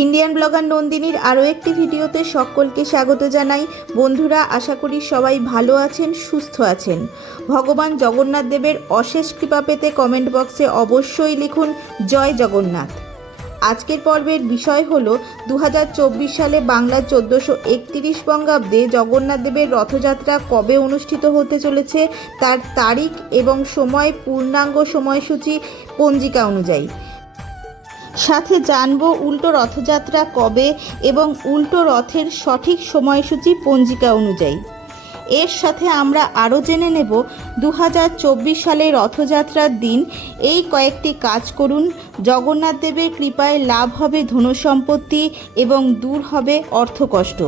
Indian blogger নন্দিনীর আরও একটি ভিডিওতে সকলকে স্বাগত জানাই। বন্ধুরা, আশা করি সবাই ভালো আছেন, সুস্থ আছেন। ভগবান জগন্নাথ দেবের অশেষ কৃপা পেতে কমেন্ট বক্সে অবশ্যই লিখুন, জয় জগন্নাথ। আজকের পর্বের বিষয় হল দু হাজার চব্বিশ সালে বাংলার চোদ্দোশো একতিরিশ বঙ্গাব্দে জগন্নাথ দেবের রথযাত্রা কবে অনুষ্ঠিত হতে চলেছে, তার তারিখ এবং সময়, পূর্ণাঙ্গ সময়সূচি, পঞ্জিকা অনুযায়ী। সাথে জানব উল্টো রথযাত্রা কবে এবং উল্টো রথের সঠিক সময়সূচি পঞ্জিকা অনুযায়ী। এর সাথে আমরা আরও জেনে নেব দু হাজার চব্বিশ সালে রথযাত্রার দিন। এই কয়েকটি কাজ করুন। জগন্নাথ দেবের কৃপায় লাভ হবে ধনসম্পত্তি এবং দূর হবে অর্থকষ্ট।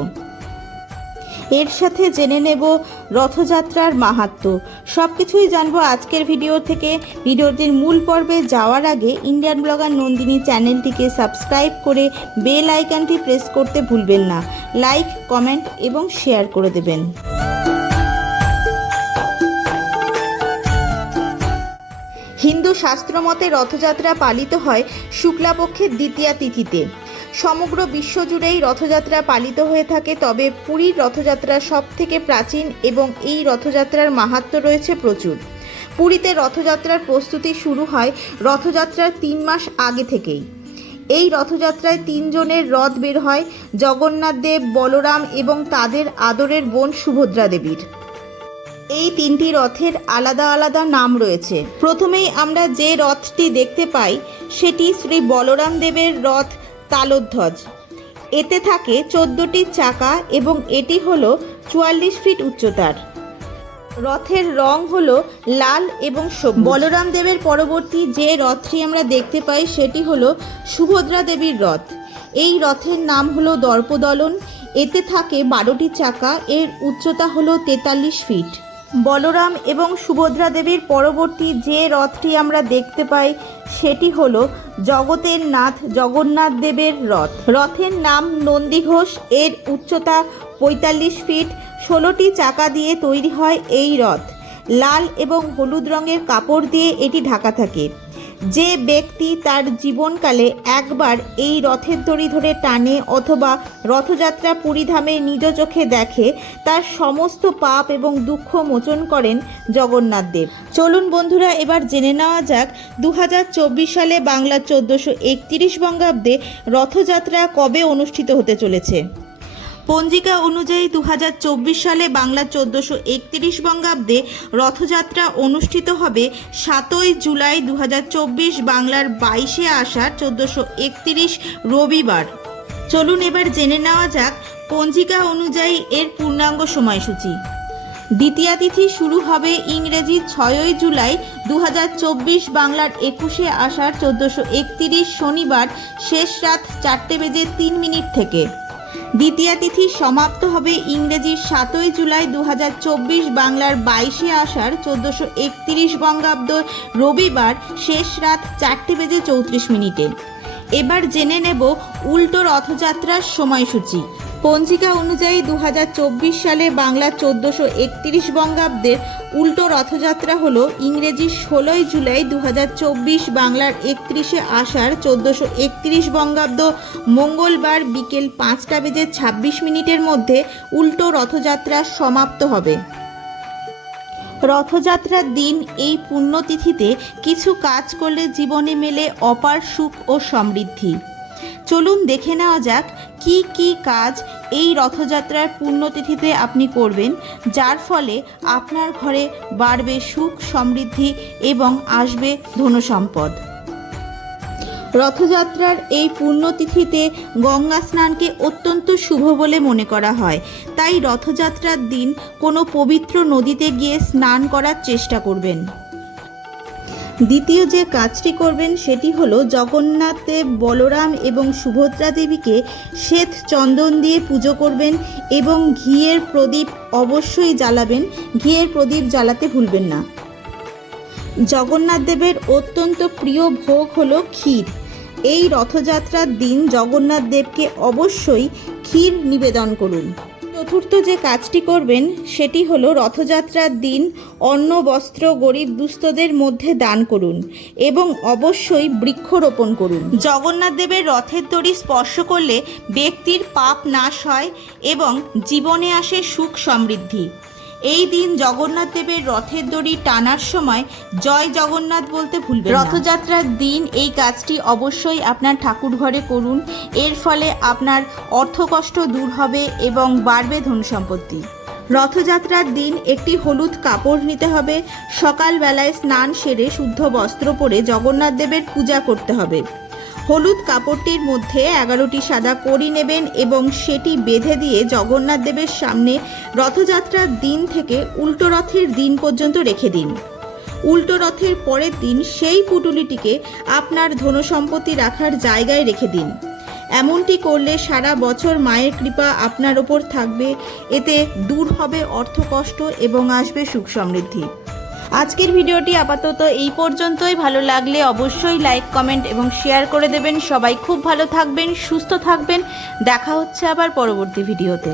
এর সাথে জেনে নেব রথযাত্রার মাহাত্ম্য সব কিছুই জানব আজকের ভিডিও থেকে। ভিডিওটির মূল পর্বে যাওয়ার আগে ইন্ডিয়ান ব্লগার নন্দিনী চ্যানেলটিকে সাবস্ক্রাইব করে বেল আইকনটি প্রেস করতে ভুলবেন না। লাইক, কমেন্ট এবং শেয়ার করে দেবেন। হিন্দু শাস্ত্রমতে রথযাত্রা পালিত হয় শুক্লাপক্ষের দ্বিতীয়া তিথিতে। সমগ্র বিশ্বজুড়েই রথযাত্রা পালিত হয়ে থাকে, তবে পুরীর রথযাত্রা সব থেকে প্রাচীন এবং এই রথযাত্রার মাহাত্ম্য রয়েছে প্রচুর। পুরীতে রথযাত্রার প্রস্তুতি শুরু হয় রথযাত্রার তিন মাস আগে থেকেই। এই রথযাত্রায় তিনজনের রথ বের হয়, জগন্নাথ দেব, বলরাম এবং তাদের আদরের বোন সুভদ্রা দেবীর। এই তিনটি রথের আলাদা আলাদা নাম রয়েছে। প্রথমেই আমরা যে রথটি দেখতে পাই, সেটি শ্রী বলরাম দেবের রথ তালোধ্বজ। এতে থাকে চোদ্দোটি চাকা এবং এটি হলো চুয়াল্লিশ ফিট উচ্চতার। রথের রং হলো লাল এবং বলরাম দেবের পরবর্তী যে রথটি আমরা দেখতে পাই, সেটি হলো সুভদ্রা দেবীর রথ। এই রথের নাম হলো দর্পদলন। এতে থাকে বারোটি চাকা, এর উচ্চতা হলো তেতাল্লিশ ফিট। বলরাম এবং সুভদ্রা দেবীর পরবর্তী যে রথটি আমরা দেখতে পাই, সেটি হলো জগতের নাথ জগন্নাথ দেবের রথ। রথের নাম নন্দীঘোষ এর উচ্চতা পঁয়তাল্লিশ ফিট, ষোলোটি চাকা দিয়ে তৈরি হয় এই রথ। লাল এবং হলুদ রঙের কাপড় দিয়ে এটি ঢাকা থাকে। যে ব্যক্তি তার জীবনকালে একবার এই রথের দড়ি ধরে টানে অথবা রথযাত্রা পুরীধামে নিজ চোখে দেখে, তার সমস্ত পাপ এবং দুঃখ মোচন করেন জগন্নাথ দেব। চলুন বন্ধুরা, এবার জেনে নেওয়া যাক দু হাজার চব্বিশ সালে বাংলা চোদ্দোশো একতিরিশ বঙ্গাব্দে রথযাত্রা কবে অনুষ্ঠিত হতে চলেছে। পঞ্জিকা অনুযায়ী দু হাজার চব্বিশ সালে বাংলা চোদ্দোশো একতিরিশ বঙ্গাব্দে রথযাত্রা অনুষ্ঠিত হবে। সাতই জুলাই দু হাজার চব্বিশ বাংলার বাইশে আষাঢ় চোদ্দোশো একতিরিশ রবিবার। চলুন এবার জেনে নেওয়া যাক পঞ্জিকা অনুযায়ী এর পূর্ণাঙ্গ সময়সূচি। দ্বিতীয়া তিথি শুরু হবে ইংরেজি ছয়ই জুলাই দু হাজার চব্বিশ বাংলার একুশে আষাঢ় চোদ্দোশো শনিবার শেষ রাত চারটে বেজে তিন মিনিট থেকে। দ্বিতীয়া তিথি সমাপ্ত হবে ইংরেজি সাতই জুলাই দু হাজার চব্বিশ বাংলার বাইশে আষাঢ় চোদ্দোশো একত্রিশ বঙ্গাব্দ রবিবার শেষ রাত চারটে বেজে চৌত্রিশ মিনিটে। এবার জেনে নেব উল্টো রথযাত্রার সময়সূচি। পঞ্জিকা অনুযায়ী দু হাজার চব্বিশ সালে বাংলা চোদ্দোশো একত্রিশ বঙ্গাব্দের উল্টো রথযাত্রা হলো ইংরেজি ষোলোই জুলাই দু হাজার চব্বিশ বাংলার একত্রিশে আষাঢ় চোদ্দোশো একত্রিশ বঙ্গাব্দ। মঙ্গলবার বিকেল পাঁচটা বেজে ছাব্বিশ মিনিটের মধ্যে উল্টো রথযাত্রা সমাপ্ত হবে। রথযাত্রার দিন এই পুণ্যতিথিতে কিছু কাজ করলে জীবনে মেলে অপার সুখ ও সমৃদ্ধি। চলুন দেখে নেওয়া যাক কি কি কাজ এই রথযাত্রার পুণ্যতিথিতে আপনি করবেন, যার ফলে আপনার ঘরে বাড়বে সুখ, সমৃদ্ধি এবং আসবে ধনসম্পদ। রথযাত্রার এই পুণ্যতিথিতে গঙ্গা স্নানকে অত্যন্ত শুভ বলে মনে করা হয়। তাই রথযাত্রার দিন কোনো পবিত্র নদীতে গিয়ে স্নান করার চেষ্টা করবেন। দ্বিতীয় যে কাজটি করবেন সেটি হলো জগন্নাথ দেব বলরাম এবং সুভদ্রা দেবীকে শ্বেত চন্দন দিয়ে পুজো করবেন এবং ঘিয়ের প্রদীপ অবশ্যই জ্বালাবেন। ঘিয়ের প্রদীপ জ্বালাতে ভুলবেন না। জগন্নাথ দেবের অত্যন্ত প্রিয় ভোগ হলো ক্ষীর। এই রথযাত্রার দিন জগন্নাথ দেবকে অবশ্যই ক্ষীর নিবেদন করুন। চতুর্থ যে কাজটি করবেন, সেটি হলো রথযাত্রার দিন অন্ন, বস্ত্র, গরিব দুস্থদের মধ্যে দান করুন এবং অবশ্যই বৃক্ষরোপণ করুন। জগন্নাথ দেবের রথের দড়ি স্পর্শ করলে ব্যক্তির পাপ নাশ হয় এবং জীবনে আসে সুখ সমৃদ্ধি। এই দিন জগন্নাথ দেবের রথের দড়ি টানার সময় জয় জগন্নাথ বলতে ভুলবেন রথযাত্রার দিন এই কাজটি অবশ্যই আপনার ঠাকুর ঘরে করুন। এর ফলে আপনার অর্থকষ্ট দূর হবে এবং বাড়বে ধন সম্পত্তি। রথযাত্রার দিন একটি হলুদ কাপড় নিতে হবে। সকালবেলায় স্নান সেরে শুদ্ধ বস্ত্র পরে জগন্নাথ দেবের পূজা করতে হবে। হলুদ কাপড়টির মধ্যে এগারোটি সাদা করি নেবেন এবং সেটি বেঁধে দিয়ে জগন্নাথ দেবের সামনে রথযাত্রার দিন থেকে উল্টো রথের দিন পর্যন্ত রেখে দিন। উল্টো রথের পরের দিন সেই পুটুলিটিকে আপনার ধনসম্পত্তি রাখার জায়গায় রেখে দিন। এমনটি করলে সারা বছর মায়ের কৃপা আপনার ওপর থাকবে। এতে দূর হবে অর্থকষ্ট এবং আসবে সুখ সমৃদ্ধি। আজকের ভিডিওটি আপাতত এই পর্যন্তই। ভালো লাগলে অবশ্যই লাইক কমেন্ট এবং শেয়ার করে দেবেন। সবাই খুব ভালো থাকবেন, সুস্থ থাকবেন। দেখা হচ্ছে আবার পরবর্তী ভিডিওতে।